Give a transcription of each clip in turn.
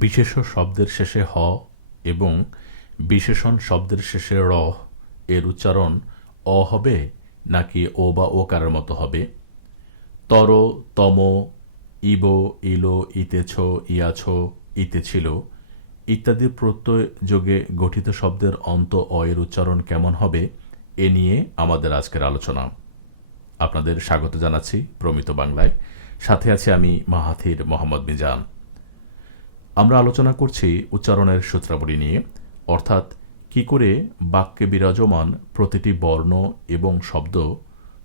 বিশেষ শব্দের শেষে হ এবং বিশেষণ শব্দের শেষে র এর উচ্চারণ অ হবে নাকি ও বা ও কারের মতো হবে। তর, তম, ইব, ইলো, ইতেছ, ইয়াছ ইতে ছিল ইত্যাদি প্রত্যয় যোগে গঠিত শব্দের অন্ত অ এর উচ্চারণ কেমন হবে এ নিয়ে আমাদের আজকের আলোচনা। আপনাদের স্বাগত জানাচ্ছি প্রমিত বাংলায়। সাথে আছে আমি মাহাথির মোহাম্মদ মিজান। আমরা আলোচনা করছি উচ্চারণের সূত্রাবলী নিয়ে, অর্থাৎ কি করে বাক্যে বিরাজমান প্রতিটি বর্ণ এবং শব্দ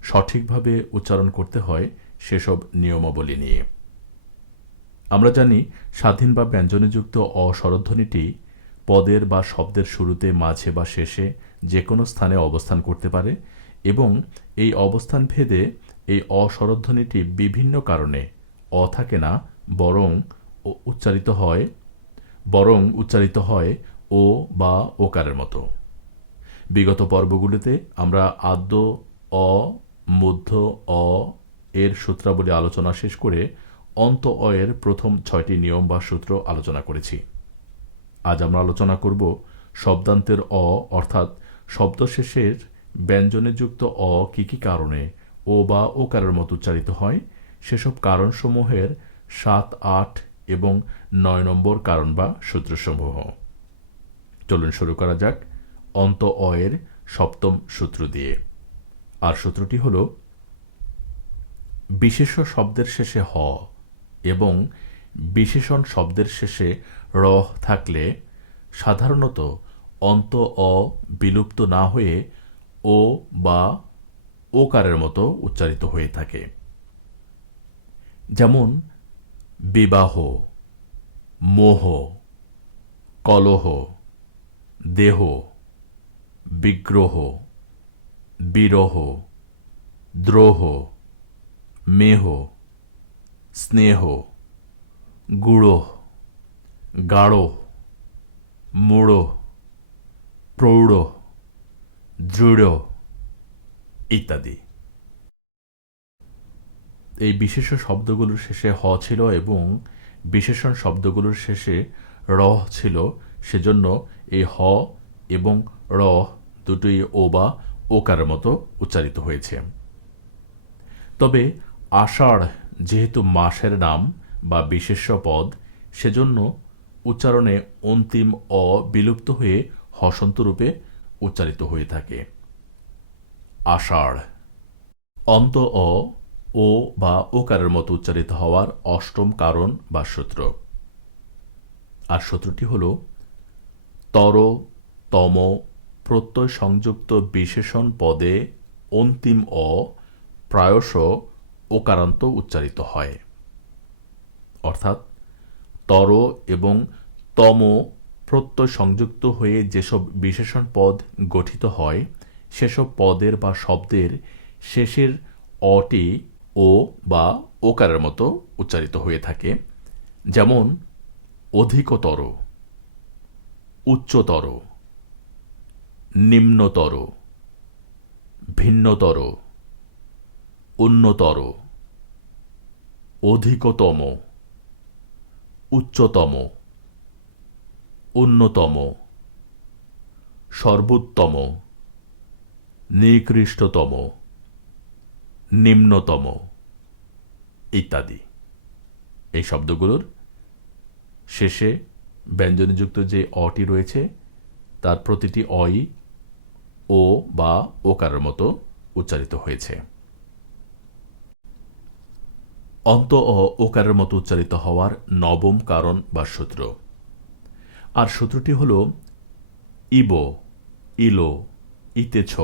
সঠিকভাবে উচ্চারণ করতে হয় সেসব নিয়মাবলী নিয়ে। আমরা জানি স্বাধীন বা ব্যঞ্জনযুক্ত অস্বরধ্বনিটি পদের বা শব্দের শুরুতে, মাঝে বা শেষে যে কোনো স্থানে অবস্থান করতে পারে এবং এই অবস্থান ভেদে এই অস্বরধ্বনিটি বিভিন্ন কারণে অ থাকে না, বরং উচ্চারিত হয়, বরং উচ্চারিত হয় ও বা ওকারের মতো। বিগত পর্বগুলিতে আমরা আদ্য, অ, মধ্য, অ এর সূত্রাবলী আলোচনা শেষ করে অন্ত অ এর প্রথম ছয়টি নিয়ম বা সূত্র আলোচনা করেছি। আজ আমরা আলোচনা করব শব্দান্তের অ, অর্থাৎ শব্দ শেষের ব্যঞ্জনে যুক্ত অ কি কি কারণে ও বা ওকারের মতো উচ্চারিত হয়, সেসব কারণসমূহের সাত, আট এবং নয় নম্বর কারণ বা সূত্রসমূহ। চলুন শুরু করা যাক অন্ত অ এর সপ্তম সূত্র দিয়ে। আর সূত্রটি হল, বিশেষ শব্দের শেষে হ এবং বিশেষণ শব্দের শেষে র থাকলে সাধারণত অন্ত অ বিলুপ্ত না হয়ে ও বা ওকারের মতো উচ্চারিত হয়ে থাকে। যেমন বিবাহ, মোহ, কলহ, দেহ, বিগ্রহ, বিরহ, দ্রোহ, মেহ, স্নেহ, গুড়ো, গাঢ়, মূঢ়, প্রৌঢ়, দৃঢ় ইত্যাদি। এই বিশেষ শব্দগুলোর শেষে হ ছিল এবং বিশেষণ শব্দগুলোর শেষে র ছিল। সেজন্য এই হ এবং র দুটোই ও বা ওকার মতো উচ্চারিত হয়েছে। তবে আষাঢ় যেহেতু মাসের নাম বা বিশেষ্য পদ, সেজন্য উচ্চারণে অন্তিম অ বিলুপ্ত হয়ে হসন্ত রূপে উচ্চারিত হয়ে থাকে। আষাঢ়। অন্ত অ ও বা ওকারের মতো উচ্চারিত হওয়ার অষ্টম কারণ বা সূত্র। আর সূত্রটি হল, তর, তম, প্রত্যয় সংযুক্ত বিশেষণ পদে অন্তিম অ, প্রায়শ ওকারান্ত উচ্চারিত হয়। অর্থাৎ, তর এবং তম প্রত্যয় সংযুক্ত হয়ে যেসব বিশেষণ পদ গঠিত হয়, সেসব পদের বা শব্দের শেষের অটি ও বা ওকারের মতো উচ্চারিত হয়ে থাকে, যেমন অধিকতর, উচ্চতর, নিম্নতর, ভিন্নতর, উন্নতর, অধিকতম, উচ্চতম, উন্নতম, সর্বোত্তম, নিকৃষ্টতম। নিম্নতম, ইত্যাদি। এই শব্দগুলোর শেষে ব্যঞ্জনযুক্ত যে অটি রয়েছে, তার প্রতিটি অই, ও বা ওকারের মতো উচ্চারিত হয়েছে। অন্ত অ ওকারের মতো উচ্চারিত হওয়ার নবম কারণ বা সূত্র। আর সূত্রটি হল ইব, ইলো, ইতেছ,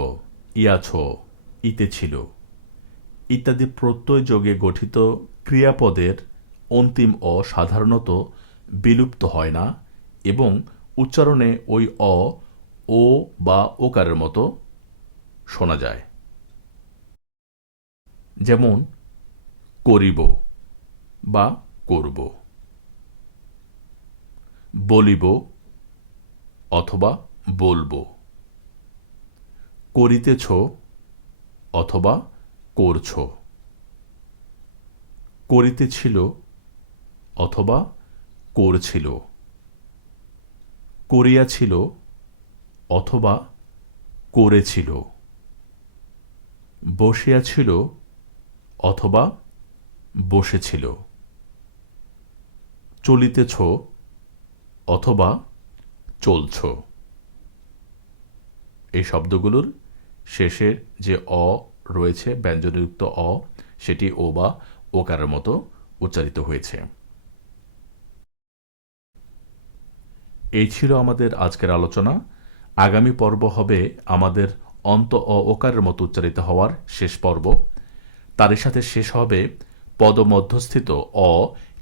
ইয়াছ ইতে ছিল ইত্যাদি প্রত্যয় যোগে গঠিত ক্রিয়াপদের অন্তিম অ সাধারণত বিলুপ্ত হয় না এবং উচ্চারণে ওই অ, ও বা ওকারের মতো শোনা যায়। যেমন, করিব বা করব, বলিব অথবা বলব, করিতেছ অথবা করছ। করিতেছিল অথবা করছিল। করিয়াছিল অথবা করেছিল। বসিয়াছিল অথবা বসেছিল। চলিতেছ অথবা চলছ। এই শব্দগুলোর শেষের যে অ রয়েছে ব্যঞ্জনযুক্ত অ, সেটি ও বা ওকারের মতো উচ্চারিত হয়েছে। এই ছিল আমাদের আজকের আলোচনা। আগামী পর্ব হবে আমাদের অন্ত অ ওকারের মতো উচ্চারিত হওয়ার শেষ পর্ব। তারই সাথে শেষ হবে পদমধ্যস্থিত অ,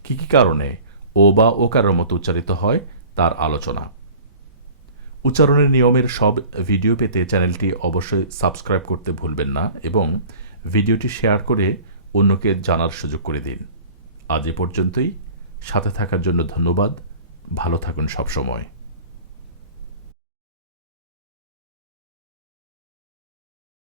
কি কি কারণে ও বা ওকারের মতো উচ্চারিত হয় তার আলোচনা। উচ্চারণের নিয়মের সব ভিডিও পেতে চ্যানেলটি অবশ্যই সাবস্ক্রাইব করতে ভুলবেন না এবং ভিডিওটি শেয়ার করে অন্যকে জানার সুযোগ করে দিন। আজ এ পর্যন্তই। সাথে থাকার জন্য ধন্যবাদ। ভালো থাকুন সবসময়।